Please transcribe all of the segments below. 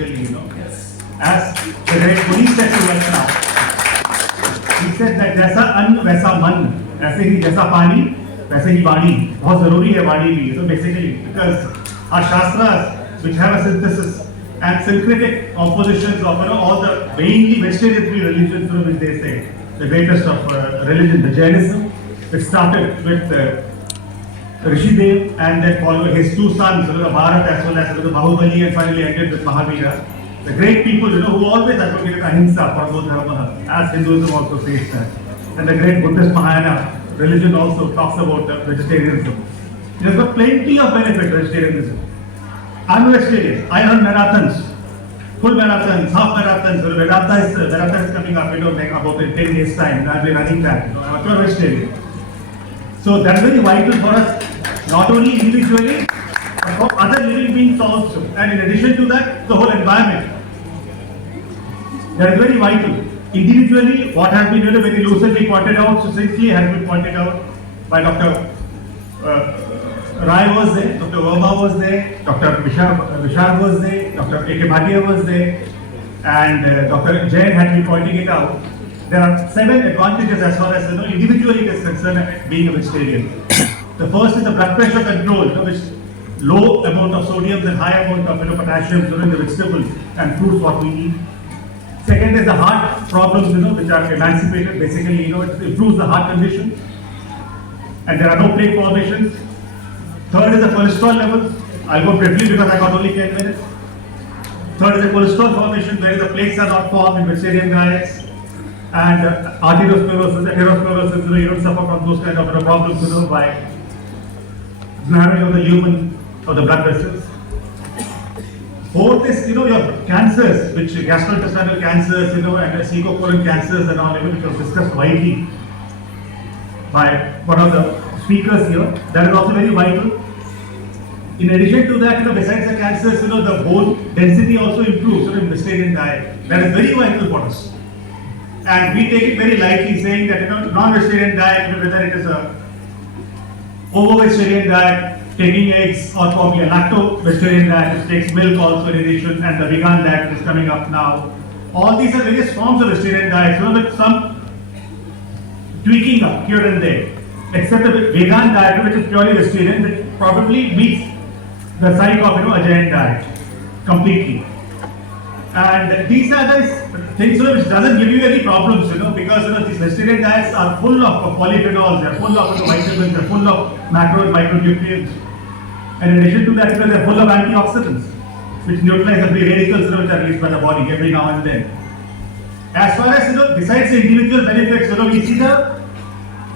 basically, as the great police said to us now. He said that जैसा अन्न वैसा मन, ऐसे ही जैसा पानी वैसे ही वाणी. बहुत जरूरी है वाणी भी, basically because our shastras, which have a synthesis and syncretic compositions of all the mainly vegetarian religions, which they say the greatest of religion, the Jainism, it started with Rishidev and then followed his two sons, the Bharat as well as the Bahubali, and finally ended with Mahavira. The great people, who always advocated ahimsa for both dharma, as Hinduism also says that. And the great Buddhist Mahayana religion also talks about vegetarianism. It has got plenty of benefit, vegetarianism. I'm a vegetarian. I run marathons, full marathons, half marathons. Vedanta is coming up, like about in 10 days' time. I'll be running that. I'm a pure vegetarian. So that's very vital for us, not only individually, but for other living beings also. And in addition to that, the whole environment. That is very vital. Individually, what has been very lucidly pointed out, succinctly has been pointed out by Dr. Rai was there, Dr. Verma was there, Dr. Vishal was there, Dr. A.K. Bhatia was there, and Dr. Jain had been pointing it out. There are 7 advantages as far as individually is concerned being a vegetarian. The first is the blood pressure control, which low amount of sodium and high amount of potassium in the vegetables and fruits what we eat. Second is the heart problems, which are emancipated. Basically, it improves the heart condition, and there are no plaque formations. Third is the cholesterol levels. I'll go briefly because I got only 10 minutes. Third is the cholesterol formation, where the plaques are not formed in vegetarian diets. And arteriosclerosis, atherosclerosis, you don't suffer from those kind of problems, by narrowing of the lumen of the blood vessels. Fourth is, your cancers, which gastrointestinal cancers, and cerebrocolon cancers and all, which was discussed widely by one of the speakers here. That is also very vital. In addition to that, besides the cancers, the bone density also improves in vegetarian diet. That is very vital for us. And we take it very lightly, saying that non-vegetarian diet, whether it is a ovo-vegetarian diet, taking eggs, or probably a lacto-vegetarian diet, which takes milk also in addition, and the vegan diet is coming up now. All these are various forms of vegetarian diets, with some tweaking up here and there. Except the vegan diet, which is purely vegetarian, which probably meets the psyche of a Jain diet completely. And these are the things which doesn't give you any problems, because these vegetarian diets are full of polyphenols, they're full of vitamins, they're full of macro and micronutrients. And in addition to that, they're full of antioxidants, which neutralize the free radicals which are released by the body every now and then. As far as besides the individual benefits, we see the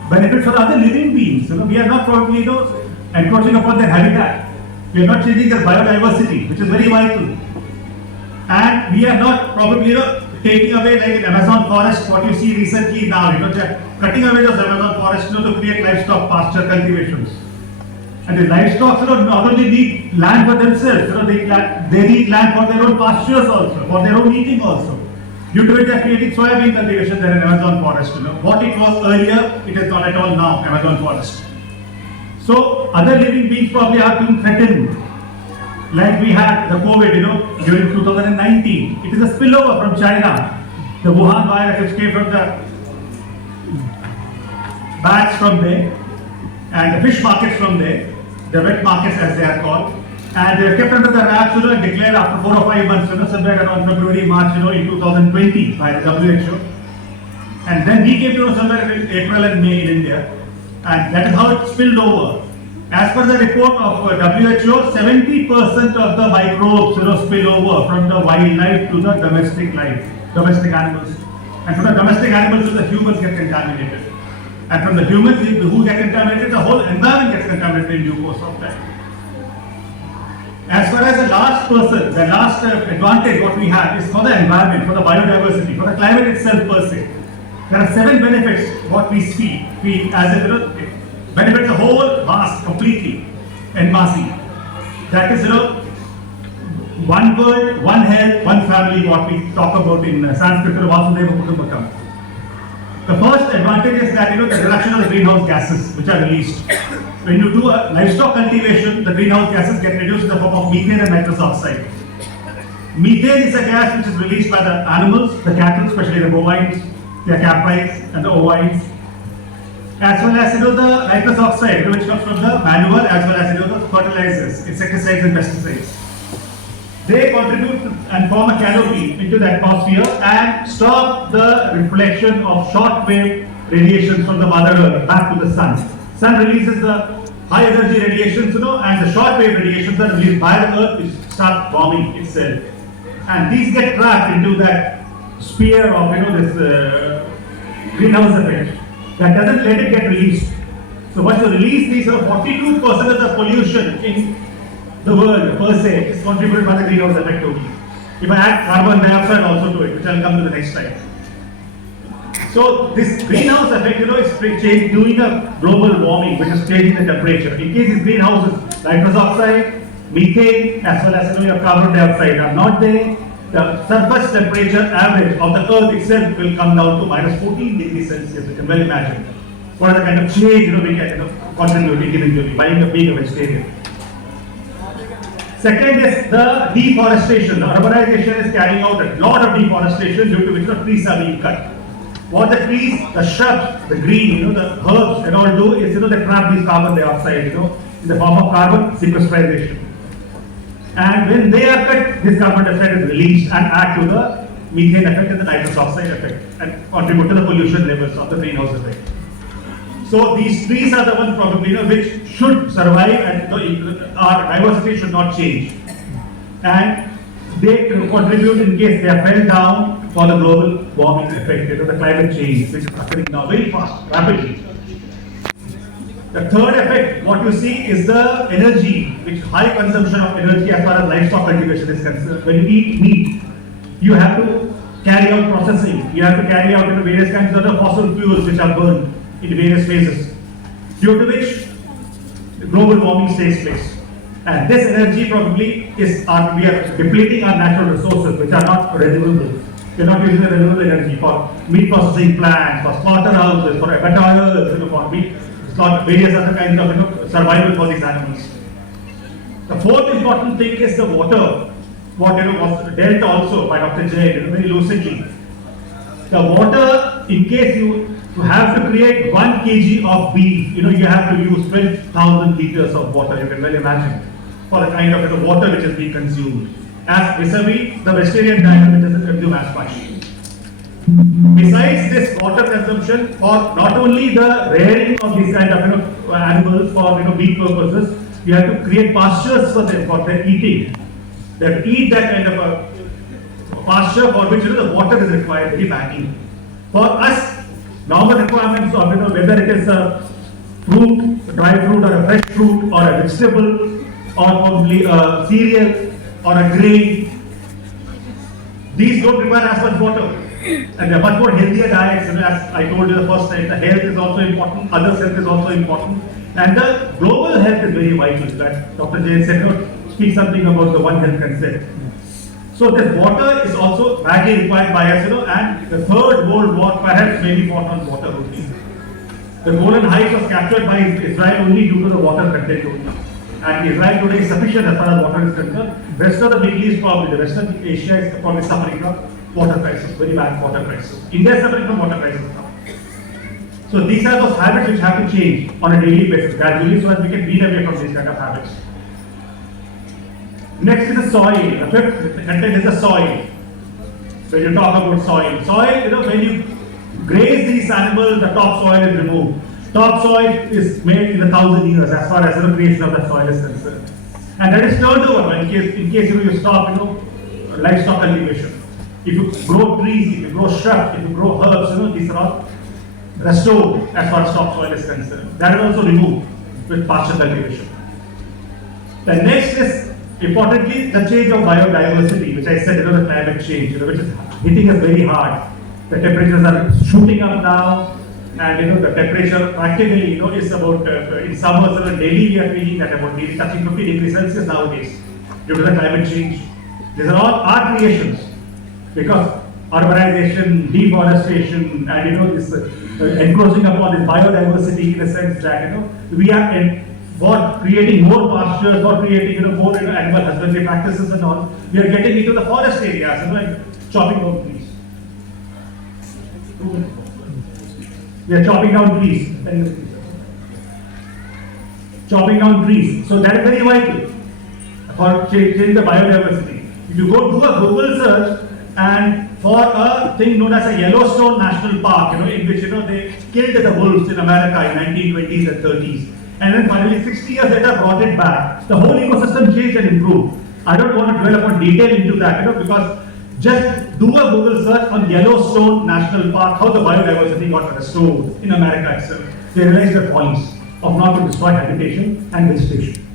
benefits for other living beings. We are not probably encroaching upon their habitat. We are not changing their biodiversity, which is very vital. And we are not probably taking away, like in Amazon forest, what you see recently now, cutting away those Amazon forests to create livestock pasture cultivations. And the livestock not only need land for themselves, they need land for their own pastures also, for their own eating also. Due to it, they are creating soybean cultivation there in Amazon forest. What it was earlier, it is not at all now, Amazon forest. So other living beings probably are being threatened. Like we had the COVID, during 2019. It is a spillover from China. The Wuhan virus, which came from the bats from there, and the fish markets from there, the wet markets as they are called. And they were kept under the wraps, and declared after 4 or 5 months, somewhere around February, March, in 2020 by the WHO. And then we came to know somewhere in April and May in India. And that is how it spilled over. As per the report of WHO, 70% of the microbes spill over from the wildlife to the domestic life, domestic animals. And from the domestic animals to the humans get contaminated. And from the humans who get contaminated, the whole environment gets contaminated in due course of time. As far as the last advantage what we have is for the environment, for the biodiversity, for the climate itself per se. There are 7 benefits what we see as it benefits the whole mass completely en masse. That is, one world, one health, one family, what we talk about in Sanskrit, Vasudeva Kutumbakam. The first advantage is that, the reduction of the greenhouse gases which are released. When you do a livestock cultivation, the greenhouse gases get reduced in the form of methane and nitrous oxide. Methane is a gas which is released by the animals, the cattle, especially the bovines, the caprites and the ovines, as well as the nitrous oxide, which comes from the manure, as well as the fertilizers, insecticides and pesticides. They contribute and form a canopy into the atmosphere and stop the reflection of short wave radiations from the Mother Earth back to the sun. Sun releases the high energy radiations, and the short wave radiations are released by the Earth, which start warming itself. And these get trapped into that sphere of this greenhouse effect that doesn't let it get released. So once you release these, 42% of the pollution in the world per se is contributed by the greenhouse effect only. If I add carbon dioxide also to it, which I'll come to the next slide. So this greenhouse effect, is doing a global warming, which is changing the temperature. In case these greenhouses, nitrous oxide, methane, as well as your carbon dioxide are not there, the surface temperature average of the Earth itself will come down to minus 14 degrees Celsius. You can well imagine what are the kind of change we can contribute individually by being a vegetarian. Second is the deforestation. The urbanization is carrying out a lot of deforestation due to which the trees are being cut. What the trees, the shrubs, the green, the herbs and all do is they trap this carbon dioxide, in the form of carbon sequestration. And when they are cut, this carbon dioxide is released and add to the methane effect and the nitrous oxide effect and contribute to the pollution levels of the greenhouse effect. So these trees are the ones probably which should survive and our diversity should not change. And they contribute in case they are fell down for the global warming effect, the climate change which is occurring now very fast, rapidly. The third effect, what you see is the energy, which high consumption of energy as far as livestock cultivation is concerned. When you eat meat, you have to carry out processing. You have to carry out various kinds of fossil fuels which are burned in various phases, due to which global warming takes place. And this energy probably we are depleting our natural resources which are not renewable. We are not using the renewable energy for meat processing plants, for slaughterhouses, for abattoirs, for meat, various other kinds of survival for these animals. The fourth important thing is the water. What was dealt also by Dr. Jain very lucidly. The water, in case you have to create 1 kg of beef, you have to use 12,000 liters of water. You can well imagine for the kind of water which is being consumed, as vis-a-vis the vegetarian diet which doesn't consume as much. Besides this water consumption, for not only the rearing of these kind of animals for meat purposes, you have to create pastures for them for their eating. They have to eat that kind of a pasture for which the water is required very badly. For us, normal requirements of whether it is a fruit, dry fruit, or a fresh fruit, or a vegetable, or probably a cereal or a grain, these don't require as much water. And they are much more healthier diets. As I told you the first time, the health is also important, others' health is also important, and the global health is very vital. That Dr. Jain said, speak something about the One Health concept. So this water is also badly required by us, and the Third World War perhaps mainly fought on water only. The Golan Heights was captured by Israel only due to the water content only. And Israel today is sufficient as far as water is concerned. Rest of the Middle East probably, the Western Asia is probably suffering from water crisis, very bad water crisis. India is suffering from water crisis now. So these are those habits which have to change on a daily basis gradually so that we can wean away from these kind of habits. Next is the soil. The fifth content is the soil. When you talk about soil, when you graze these animals, the topsoil is removed. Topsoil is made in 1,000 years as far as the creation of the soil is concerned. And that is turned over in case you stop livestock cultivation. If you grow trees, if you grow shrubs, if you grow herbs, these are all restored as far as topsoil is concerned. That is also removed with pasture cultivation. The next is importantly the change of biodiversity, which I said, the climate change, which is hitting us very hard. The temperatures are shooting up now, and the temperature practically is about in summers daily we are reaching at about nearly touching 50 degrees Celsius nowadays due to the climate change. These are all our creations because urbanization, deforestation, and this encroaching upon this biodiversity in the sense that we are for creating more pastures, for creating more animal husbandry practices and all. We are getting into the forest areas, and chopping down trees. We are chopping down trees. Chopping down trees. So that is very vital for changing the biodiversity. If you go do a Google search and for a thing known as a Yellowstone National Park, in which they killed the wolves in America in 1920s and 30s, and then finally 60 years later brought it back. The whole ecosystem changed and improved. I don't want to dwell upon detail into that, because just do a Google search on Yellowstone National Park, how the biodiversity got restored in America itself. They realized the follies of not to destroy habitation and vegetation.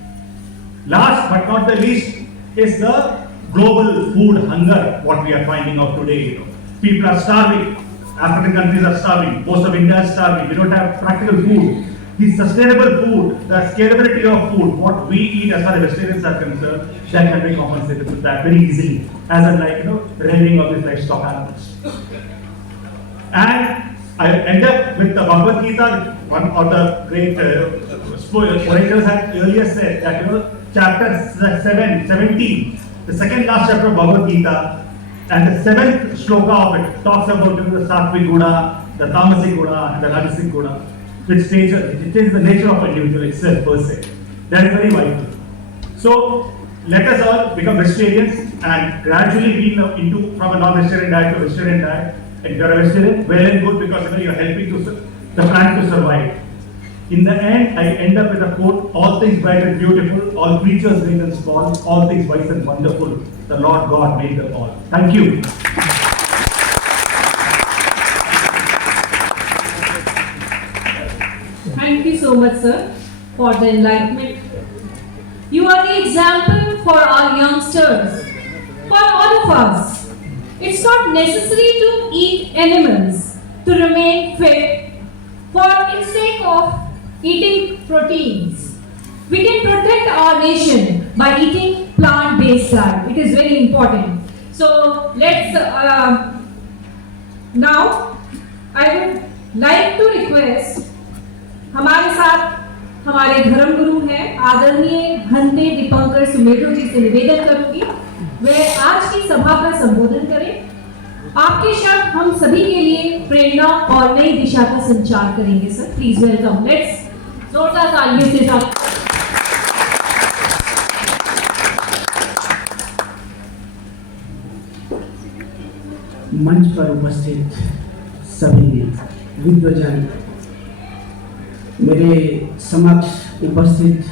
Last but not the least is the global food hunger, what we are finding out today. People are starving. African countries are starving. Most of India is starving. We don't have practical food. The sustainable food, the scalability of food, what we eat as far as vegetarians are concerned, that can be compensated with that very easily, as in rearing of these livestock animals. And I end up with the Bhagavad Gita. One of the great orators had earlier said that chapter 17, the second last chapter of Bhagavad Gita, and the 7th shloka of it talks about the Sattvic Guna, the Tamasic Guna, and the Rajasic Guna, which changes the nature of an individual itself per se. That is very vital. So let us all become vegetarians and gradually be into from a non-vegetarian diet to a vegetarian diet. If you are a vegetarian, well and good, because you are helping the plant to survive. In the end, I end up with a quote: all things bright and beautiful, all creatures great and small, all things wise and wonderful, the Lord God made them all. Thank you. Thank you so much, sir, for the enlightenment. You are the example for our youngsters, for all of us. It's not necessary to eat animals to remain fit for in sake of eating proteins. We can protect our nation by eating plant-based diet. It is very important. So let's now I would like to request हमारे साथ हमारे धर्म गुरु हैं आदरणीय भंते दीपंकर सुमेरु जी से निवेदन करूंगी वे आज की सभा का संबोधन करें। आपके शब्द हम सभी के लिए प्रेरणा और नई दिशा का संचार करेंगे। Sir please welcome. लेट्स जोरदार तालियों से स्वागत। मंच पर उपस्थित सभी विद्वजन, मेरे समक्ष उपस्थित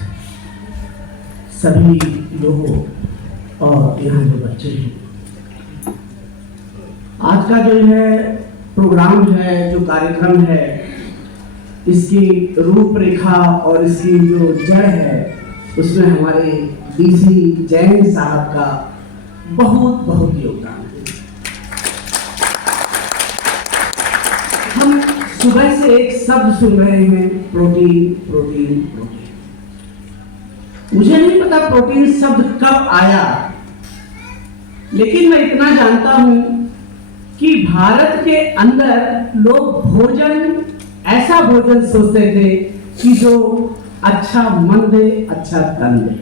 सभी लोगों और यहाँ जो बच्चे हैं, आज का जो है प्रोग्राम है, जो कार्यक्रम है, इसकी रूपरेखा और इसकी जो जड़ है उसमें हमारे डीसी जैन साहब का बहुत बहुत योगदान है। हम सुबह से एक शब्द सुन रहे हैं, प्रोटीन प्रोटीन प्रोटीन। मुझे नहीं पता प्रोटीन शब्द कब आया, लेकिन मैं इतना जानता हूं कि भारत के अंदर लोग भोजन, ऐसा भोजन सोचते थे कि जो अच्छा मन दे, अच्छा तन दे,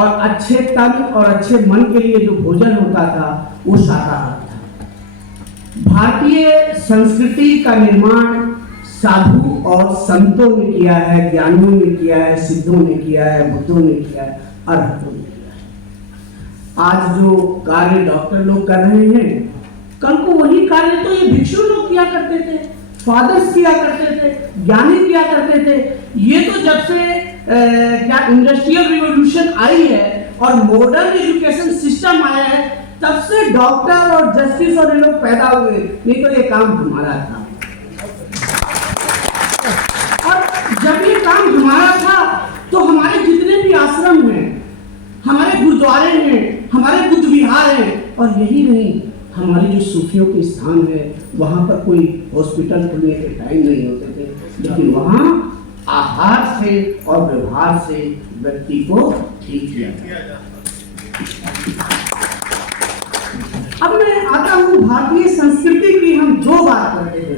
और अच्छे तन और अच्छे मन के लिए जो भोजन होता था वो शाकाहार था। भारतीय संस्कृति का निर्माण साधु और संतों ने किया है, ज्ञानियों ने किया है, सिद्धों ने किया है, बुद्धों ने किया है, अरहतों ने किया है। आज जो कार्य डॉक्टर लोग कर रहे हैं, कल को वही कार्य तो ये भिक्षु लोग किया करते थे, फादर्स किया करते थे, ज्ञानी किया करते थे। ये तो जब से क्या इंडस्ट्रियल रिवॉल्यूशन आई है और मॉडर्न एजुकेशन सिस्टम आया है, तब से डॉक्टर और जस्टिस और ये लोग पैदा हुए, नहीं तो ये काम हमारा था। और जब ये काम हमारा था तो हमारे जितने भी आश्रम हैं, हमारे गुरुद्वारे हैं, हमारे बुद्ध विहार हैं, और यही नहीं, हमारे जो सूफियों के स्थान है, वहां पर कोई हॉस्पिटल खुलने के टाइम नहीं होते थे, लेकिन वहां आहार से और व्यवहार से व्यक्ति को ठीक किया जाता। अब मैं आता हूं भारतीय संस्कृति की। हम दो बात करते थे,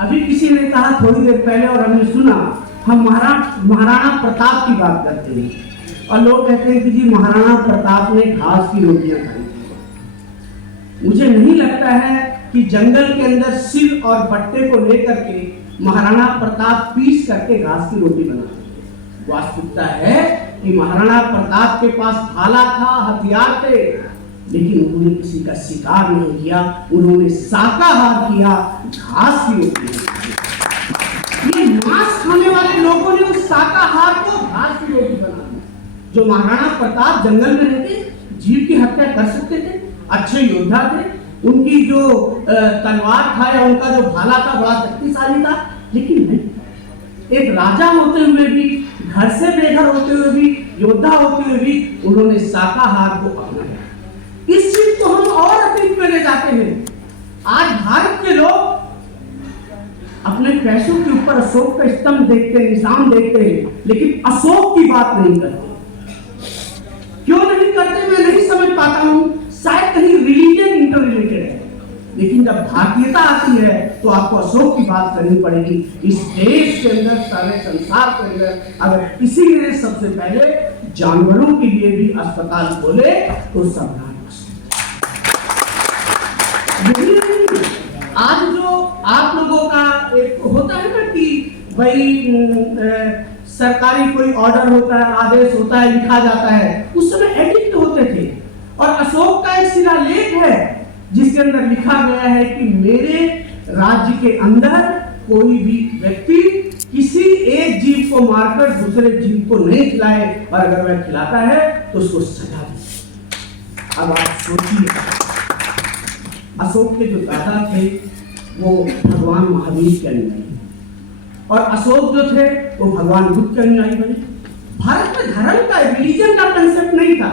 अभी किसी ने कहा थोड़ी देर पहले और हमने सुना हम महाराणा प्रताप की बात करते हैं और लोग कहते हैं कि जी महाराणा प्रताप ने घास की रोटियां खाई थी। मुझे नहीं लगता है कि जंगल के अंदर सिल और बट्टे को लेकर के महाराणा प्रताप पीस करके घास की रोटी बनाते थे। वास्तविकता है कि महाराणा प्रताप के पास भाला था, हथियार थे, लेकिन उन्होंने किसी का शिकार नहीं किया, उन्होंने शाकाहार किया, घास की रोटी खाई। ये मांस खाने वाले लोगों ने उस शाकाहार को घास की रोटी बना दी। जो महाराणा प्रताप जंगल में रहते, जीव की हत्या कर सकते थे, अच्छे योद्धा थे, उनकी जो तलवार था या उनका जो भाला था बड़ा शक्तिशाली था, लेकिन नहीं, एक राजा होते हुए भी, घर से बेघर होते हुए भी, योद्धा होते हुए भी उन्होंने शाकाहार को अपनाया। इस चीज को हम और अतीत में ले जाते हैं। आज भारत के लोग अपने पैसों के ऊपर अशोक का स्तंभ देखते हैं, निशान देखते हैं, लेकिन अशोक की बात नहीं करते। क्यों नहीं करते मैं नहीं समझ पाता हूं। शायद कहीं रिलीजन इंटर रिलेटेड है, लेकिन जब भारतीयता आती है तो आपको अशोक की बात करनी पड़ेगी। इस देश के अंदर, सारे संसार के अंदर अगर किसी ने सबसे पहले जानवरों के लिए भी अस्पताल खोले तो सम्राट अशोक। आज जो आप लोगों का एक होता है ना कि भाई सरकारी कोई ऑर्डर होता है, आदेश होता है, लिखा जाता है, उस समय एडिक्ट होते थे। और अशोक का एक शिलालेख है जिसके अंदर लिखा गया है कि मेरे राज्य के अंदर कोई भी व्यक्ति किसी एक जीव को मारकर दूसरे जीव को नहीं खिलाए, और अगर वह खिलाता है तो उसको सजा दे। अब आप सोचिए, अशोक के जो दादा थे वो भगवान महावीर के अनुयायी, और अशोक जो थे वो भगवान बुद्ध के अनुयायी बने। भारत में धर्म का, रिलीजन का कंसेप्ट नहीं था,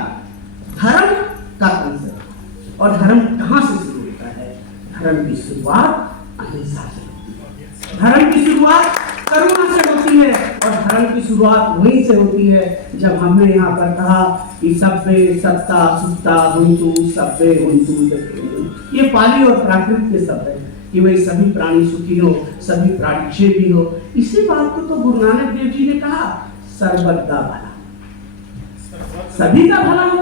धर्म का कंसेप्ट। और धर्म कहां से शुरू होता है? धर्म की शुरुआत अहिंसा से होती है, धर्म की शुरुआत करुणा से होती है, और धर्म की शुरुआत वहीं से होती है जब हमने यहाँ पर कहा कि सभ्य सत्ता सुत्ता हुंतु सभ्य हुंतु। ये पाली और प्राकृत के शब्द है कि भाई सभी प्राणी सुखी हो, सभी प्राणी क्षेत्री हो। इसी बात को तो गुरु नानक देव जी ने कहा, सर्वदा भला, सभी का भला हो।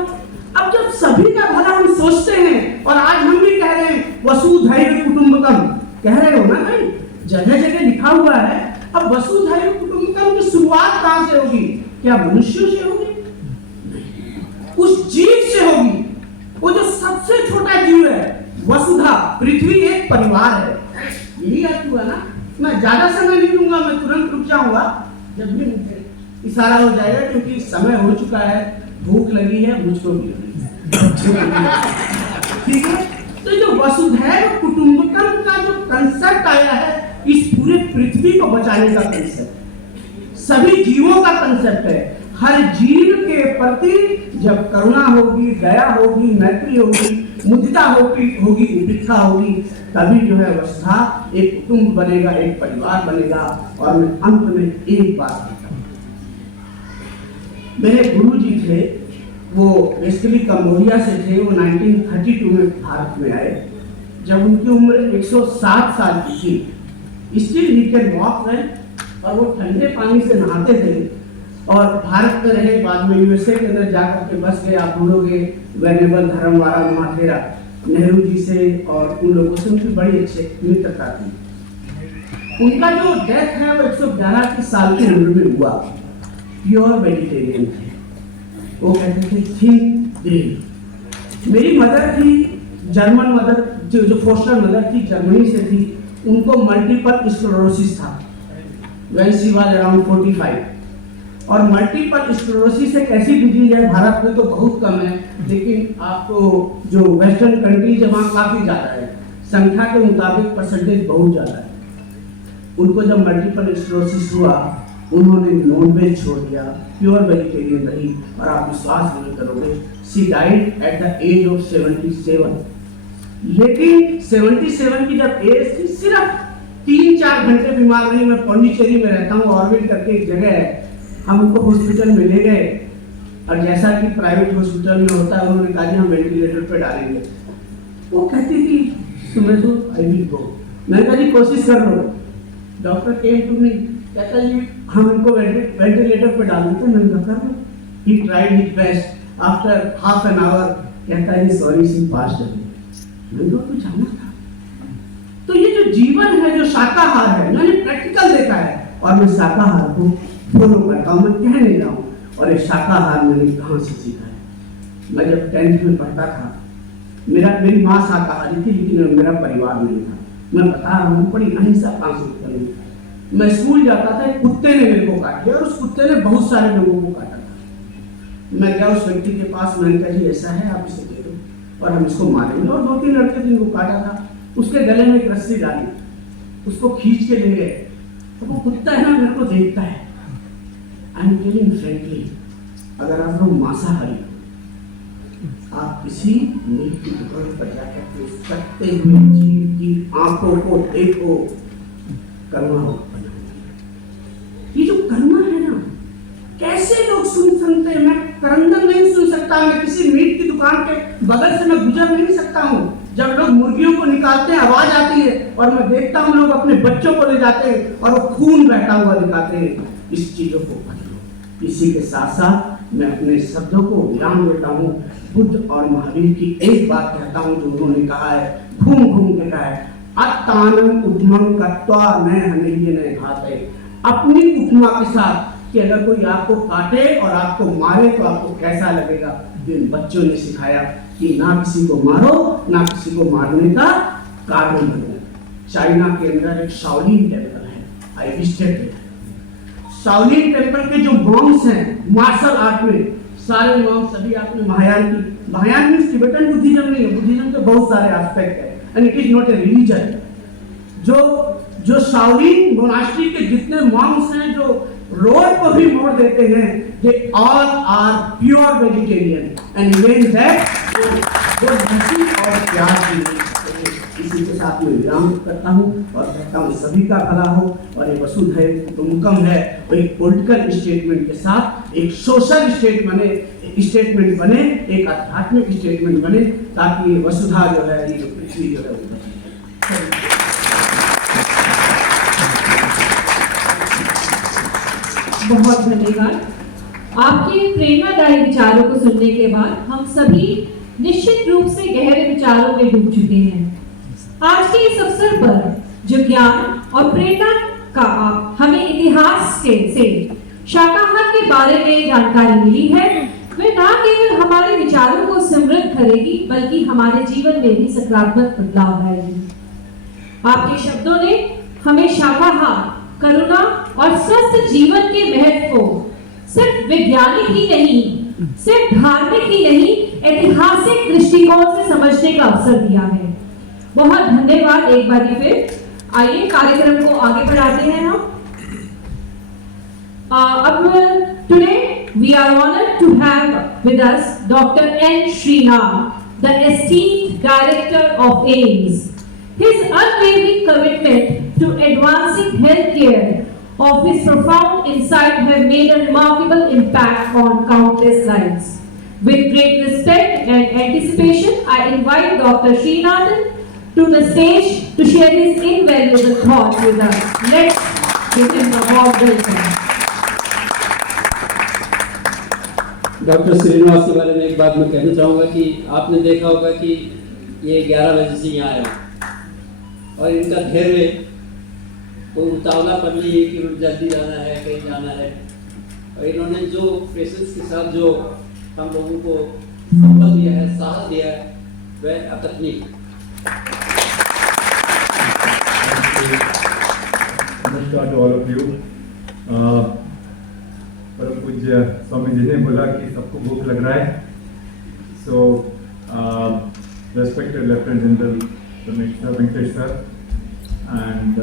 अब जब सभी का भला हम सोचते हैं, और आज हम भी कह रहे हैं वसुधैव कुटुंबकम, कह रहे हो ना भाई, जगह जगह लिखा हुआ है। अब वसुधैव कुटुंबकम की शुरुआत कहां से होगी? क्या मनुष्यों से होगी? नहीं, उस जीव से होगी, वो जो सबसे छोटा जीव है। वसुधा, पृथ्वी एक परिवार है, यही अर्थ हुआ ना। मैं ज्यादा समय नहीं लूंगा, मैं तुरंत रुक जाऊंगा जब भी मुझे इशारा हो जाएगा, क्योंकि समय हो चुका है, भूख लगी है, मुझको भी ठीक है। तो जो वसुधैव कुटुंबकम का जो कंसेप्ट आया है, इस पूरे पृथ्वी को बचाने का कंसेप्ट, सभी जीवों का कंसेप्ट है। हर जीव के प्रति जब करुणा होगी, दया होगी, मैत्री होगी, मुदिता होगी, उपेक्षा होगी, तभी जो है वसुधा एक कुटुंब बनेगा, एक परिवार बनेगा। और मैं अंत में एक बात कहता हूं, मेरे गुरु जी थे, वो बेसिकली कंबोडिया से थे। वो 1932 में भारत में आए, जब उनकी उम्र 107 साल की थी। Still he can walk well, और वो ठंडे पानी से नहाते थे और भारत में रहे। बाद में यूएसए के अंदर जाकर के बस गए। आप भूलोगे वेनेबल धर्मवाला महाथेरा, नेहरू जी से और उन लोगों से उनकी बड़ी अच्छी मित्रता थी। उनका जो डेथ है वो 111 साल की उम्र में हुआ। प्योर वेजिटेरियन थे। वो कहते थे थिंक ग्रीन। मेरी मदर थी जर्मन मदर, जो फोस्टर मदर थी, जर्मनी से थी। उनको मल्टीपल स्क्लेरोसिस था व्हेन शी वाज अराउंड 45। और मल्टीपल स्क्लेरोसिस एक ऐसी डिजीज है, भारत में तो बहुत कम है, लेकिन आपको जो वेस्टर्न कंट्रीज है वहाँ काफी ज्यादा है, संख्या के मुताबिक परसेंटेज बहुत ज्यादा है। उनको जब मल्टीपल स्क्लेरोसिस हुआ, उन्होंने नॉनवेज छोड़ दिया, प्योर वेजिटेरियन रही, और आप विश्वास नहीं करोगे, she died at the age of 77। लेकिन 77 की जब एज थी, सिर्फ 3-4 घंटे बीमार रही। मैं पौंडीचेरी में रहता हूँ, ऑर्बिट करके एक जगह है, हम उनको हॉस्पिटल में ले गए, और जैसा कि प्राइवेट हॉस्पिटल में होता है, उन्होंने कहा कि हम वेंटिलेटर पे डालेंगे। वो कहती थी सुमेशु आई विल गो। मैंने कहा जी कोशिश कर लो। डॉक्टर केम टू मी, कहता जी हम इनको वेंटिलेटर पे डाल देते हैं। मैंने कहा he tried his best after half an hour कहता है सॉरी सी पास्ट अवे। मैंने कहा कुछ आना था। तो ये जो जीवन है जो शाकाहार है मैंने प्रैक्टिकल देखा है और मैं शाकाहार को फॉलो करता हूँ। मैं कह नहीं रहा हूँ। और ये शाकाहार मैंने कहाँ से सीखा है? मैं जब 10th में पढ़ता था मेरी माँ शाकाहारी थी लेकिन मेरा परिवार नहीं था। मैं बता रहा हूँ बड़ी अहिंसा कहाँ से करूँ। मैं स्कूल जाता था एक कुत्ते ने मेरे को काट लिया और उस कुत्ते ने बहुत सारे लोगों को काटा था। मैं गया उस व्यक्ति के पास। मैंने कहा जी ऐसा है आप इसे दे दो और हम इसको मारेंगे। और 2-3 लड़के जिनको काटा था उसके गले में एक रस्सी डाली उसको खींच के ले गए। तो वो कुत्ता है ना मेरे को देखता है। आई एम टेलिंग फ्रैंकली अगर आप लोग मांसाहारी हो आप किसी मीट की दुकान पर जाकर उस कटते हुए जीव की आंखों को देखो कर्मा हो। ये जो कर्मा है ना कैसे लोग सुन सकते हैं? मैं करंदन नहीं सुन सकता। मैं किसी मीट की दुकान के बगल से मैं गुजर नहीं सकता हूँ। जब लोग मुर्गियों को निकालते हैं आवाज आती है और मैं देखता हूँ लोग अपने बच्चों को ले जाते हैं और वो खून बहता हुआ दिखाते हैं। इस चीजों को बदलो। इसी के साथ साथ मैं अपने शब्दों को विराम देता हूँ। बुद्ध और महावीर की एक बात कहता हूँ जो उन्होंने कहा है घूम घूम के कहा है अत्तानम उपमं कत्वा न हनीय न घाते। अपनी उपमा के साथ कि अगर कोई आपको काटे और आपको मारे तो आपको कैसा लगेगा। इन बच्चों ने सिखाया कि ना किसी को मारो ना किसी को मारने का कारण बनो। चाइना के अंदर एक शाओलिन टेम्पल है। आई विजिटेड शाओलिन टेम्पल के जो मॉन्क्स हैं मार्शल आर्ट में सारे मॉन्क्स सभी आपने महायान मीन्स टिबेटन बुद्धिज्म नहीं है। बुद्धिज्म के बहुत सारे एस्पेक्ट है and it is not a religion. जो शाओलिन मोनास्ट्री के जितने मॉन्क्स हैं जो रोड को भी मोड़ देते हैं they all are pure vegetarian and even that वो हंसी और प्यार की नहीं सकते। इसी के साथ मैं विराम करता हूँ और कहता हूँ सभी का भला हो। और ये वसुधैव कुटुंबकम है वो एक पॉलिटिकल स्टेटमेंट के साथ एक सोशल स्टेटमेंट बने एक आध्यात्मिक स्टेटमेंट बने ताकि ये वसुधा जो है ये पृथ्वी जो है वो बचे। बहुत धन्यवाद। आपके प्रेरणादायी विचारों को सुनने के बाद हम सभी निश्चित रूप से गहरे विचारों में डूब चुके हैं। आज के इस अवसर पर जो ज्ञान और प्रेरणा का हमें इतिहास से शाकाहार के बारे में जानकारी मिली है वे न केवल हमारे विचारों को समृद्ध करेगी बल्कि हमारे जीवन में भी सकारात्मक बदलाव लाएगी। आपके शब्दों ने हमें शाकाहार करुणा और स्वस्थ जीवन के महत्व को सिर्फ वैज्ञानिक ही नहीं सिर्फ धार्मिक ही नहीं ऐतिहासिक दृष्टिकोण से समझने का अवसर दिया है। बहुत धन्यवाद एक बार फिर। आइए कार्यक्रम को आगे बढ़ाते हैं हम। अब today we are honoured to have with us doctor N Shrinath, the esteemed director of AIIMS. His unwavering commitment to advancing healthcare of his profound insight have made a remarkable impact on countless lives. With great respect and anticipation, I invite Dr. Srinathan to the stage to share his invaluable thoughts with us. Let's give him a warm welcome. Doctor Srinivas के बारे में एक बात मैं कहना चाहूँगा कि आपने देखा होगा कि ये 11 बजे से यहाँ आया और इनका धैर्य कोई उतावलापन नहीं है कि जल्दी जाना है कहीं जाना है। और इन्होंने जो पेशेंस के साथ जो हम लोगों को संबल दिया है साहस दिया है वह अकथनीय है। नमस्कार टू ऑल ऑफ यू। परम पूज्य स्वामी जी ने बोला कि सबको भूख लग रहा है। So respected lieutenant general Venkatesh sir, and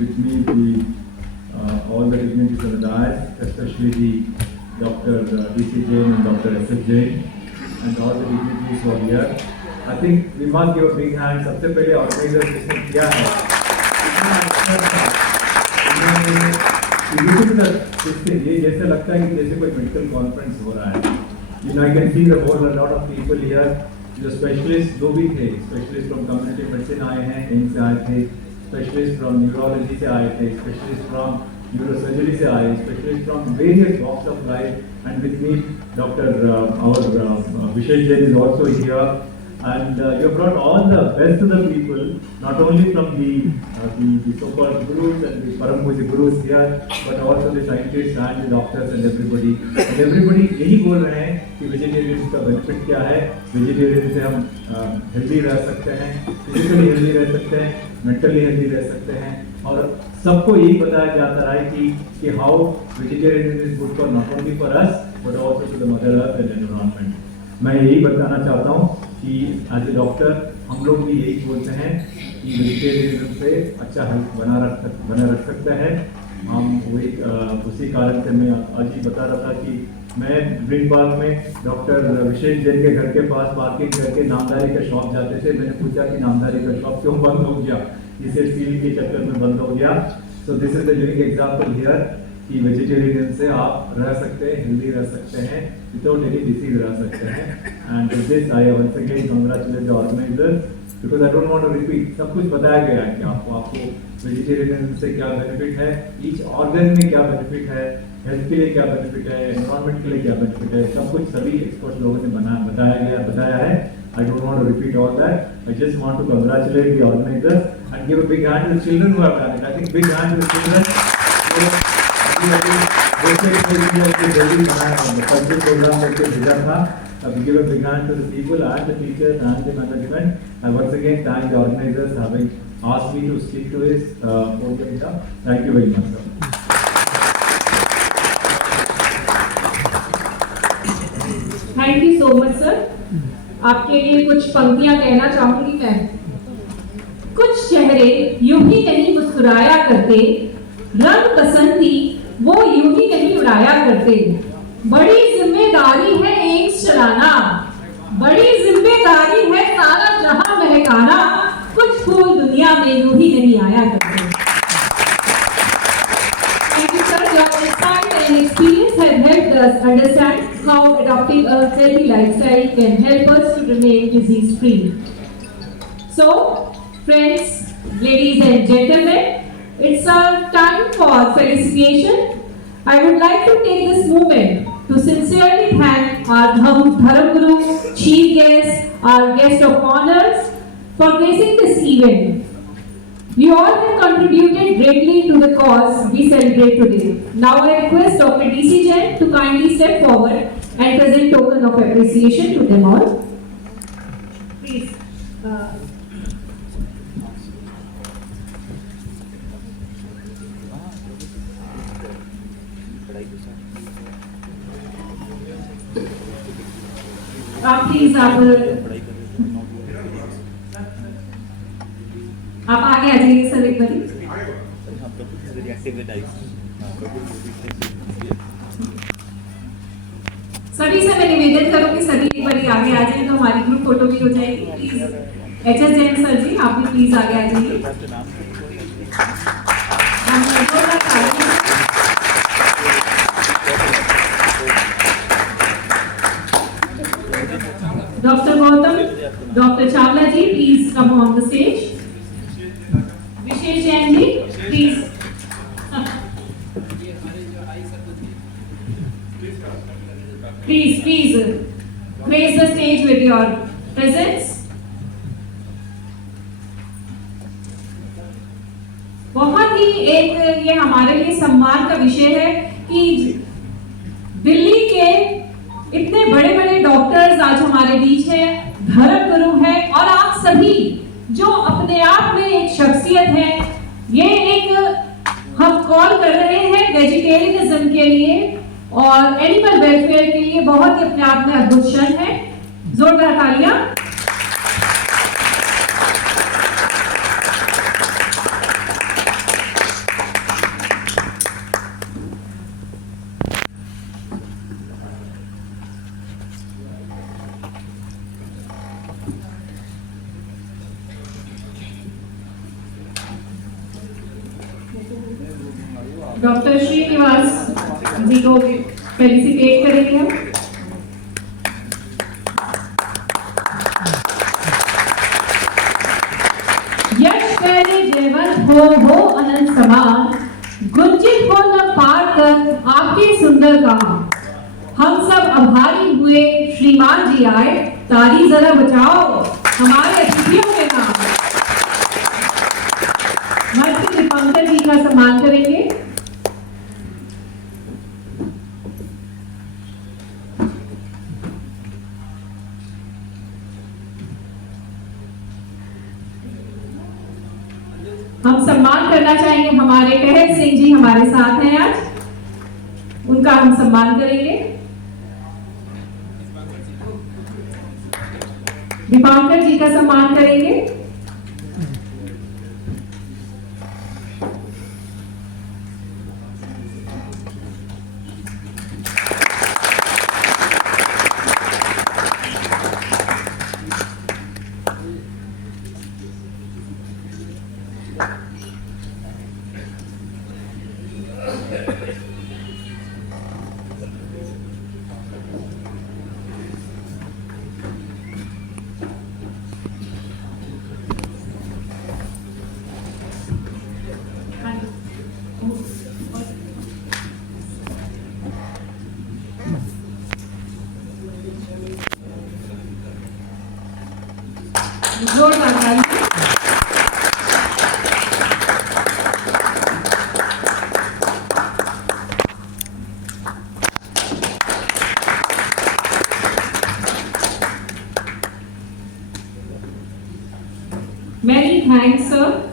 with me all the dignitaries of the dais, especially the Dr. D.C. Jain and Dr. S.S. Jain, and all the dignitaries who are here. I think we must give a big hand. सबसे पहले organiser जिसने किया है ये जैसे लगता है कि जैसे कोई मेडिकल कॉन्फ्रेंस हो रहा है। I can see the whole a lot of people here. जो स्पेशलिस्ट जो भी थे, स्पेशलिस्ट फ्रॉम कम्युनिटी मेडिसिन आए हैं, एम्स से आए थे, स्पेशलिस्ट फ्रॉम न्यूरोलॉजी से आए थे, स्पेशलिस्ट फ्रॉम न्यूरोसर्जरी से आए, specialist from various walks of life, and with me doctor our Vishesh Jain is also here, and you have brought all the best to the people, not only from the so-called gurus and the Param Puja gurus here, but also the scientists and the doctors and everybody. And everybody यही बोल रहे हैं कि vegetarian का benefit क्या है, vegetarian से हम हेल्दी रह सकते हैं, फिजिकली हेल्दी रह सकते हैं, मेंटली हेल्दी रह सकते हैं, और सबको यही बताया जाता रहा है कि how vegetarian is good for not only for us but also to the mother earth and environment. मैं यही बताना चाहता हूँ कि एज ए डॉक्टर हम लोग भी यही बोलते हैं कि वेजिटेरियन से अच्छा हेल्थ बना रख सकते हैं हम। वही उसी कारण से मैं आज ही बता रहा था कि मैं ग्रीन पार्क में डॉक्टर विशेष जैन के घर के पास पार्किंग करके नामदारी का शॉप जाते थे। मैंने पूछा कि नामदारी का शॉप क्यों बंद हो गया, इसे सील के चक्कर में बंद हो गया। So this is the living example here कि वेजिटेरियन से आप रह सकते हैं, हेल्दी रह सकते हैं, विदाउट एनी डिसीज रह सकते हैं। And with this I once again congratulate the organisers because I don't want to repeat, सब कुछ बताया गया है कि आपको वेजिटेरियन से क्या बेनिफिट है, ईच ऑर्गन में क्या बेनिफिट है, हेल्थ के लिए क्या बेनिफिट है, एनवायरनमेंट के लिए क्या बेनिफिट है, सब कुछ सभी एक्सपर्ट लोगों ने बताया है। I don't want to repeat all that. I just want to congratulate the organizers and give a big hand to the children who have done it. I think big hand to the children. Cultural programme करके भेजा था। We give a big hand to the people and the teachers and the management. I once again thank the organizers having asked me to speak to his podium. Thank you very much, sir. Thank you so much sir. आपके लिए कुछ पंक्तियां कहना चाहूंगी मैं। कुछ चेहरे यूं ही नहीं मुस्कुराया करते, रंग पसंदी वो यूं ही नहीं उड़ाया करते। बड़ी जिम्मेदारी है एक चलाना, बड़ी जिम्मेदारी है सारा जहां महकाना, कुछ फूल दुनिया में यूं ही नहीं आया करते। Thank you, sir. Your insight and experience have helped us understand how adopting a healthy lifestyle can help us to remain disease-free. So, friends, ladies and gentlemen, it's a time for felicitation. I would like to take this moment to sincerely thank our Dharam Guru, chief guests, our guest of honors, for gracing this event. You all have contributed greatly to the cause we celebrate today. Now I request Dr. DC Jain to kindly step forward and present token of appreciation to them all. Please. आप आगे आ जाइए sir एक बारी। सभी से मैं निवेदन करूंगी सभी एक बारी आगे आ जाइए तो हमारी ग्रुप फोटो भी हो जाएगी। Please H S Jain sir ji आप भी प्लीज आगे आ जाइए। Doctor Gautam, doctor Chawla ji please come on the stage. Vishesh Jain ji please. Please grace the stage with your presence. बहुत ही एक ये हमारे लिए सम्मान का विषय है कि दिल्ली के इतने बड़े बड़े डॉक्टर्स आज हमारे बीच हैं, धर्म गुरु हैं और आप सभी जो अपने आप में एक शख्सियत है। ये एक हम कॉल कर रहे हैं वेजिटेरियनिज्म के लिए और एनिमल वेलफेयर के लिए, बहुत ही अपने आप में अद्भुत क्षण है। जोरदार तालियां। डॉक्टर श्रीनिवास जी को फेलिसिटेट करेंगे हम। यश पहले जयवंत हो अनंत समान, गुंजित हो न पार कर आपके सुंदर काम, हम सब आभारी हुए श्रीमान जी आए, ताली जरा बचाओ हमारे अतिथियों के नाम। मंच पे दीपांकर जी का सम्मान करेंगे। हम सम्मान करना चाहेंगे, हमारे कहर सिंह जी हमारे साथ हैं आज, उनका हम सम्मान करेंगे। दीपांकर जी का सम्मान करेंगे। जोरदार ताली। Many thanks, sir.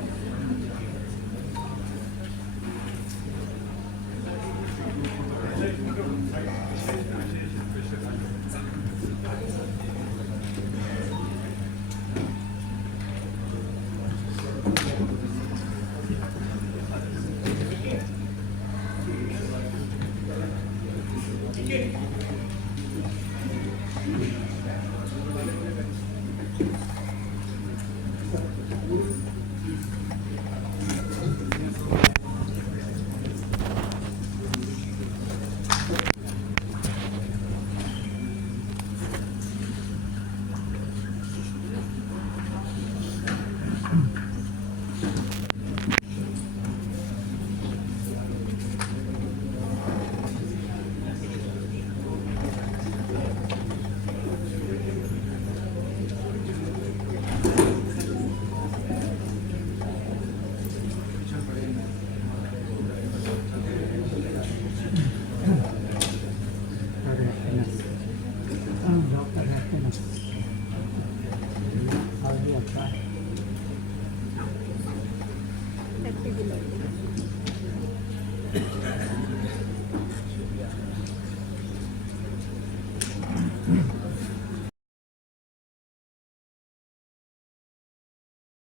Happy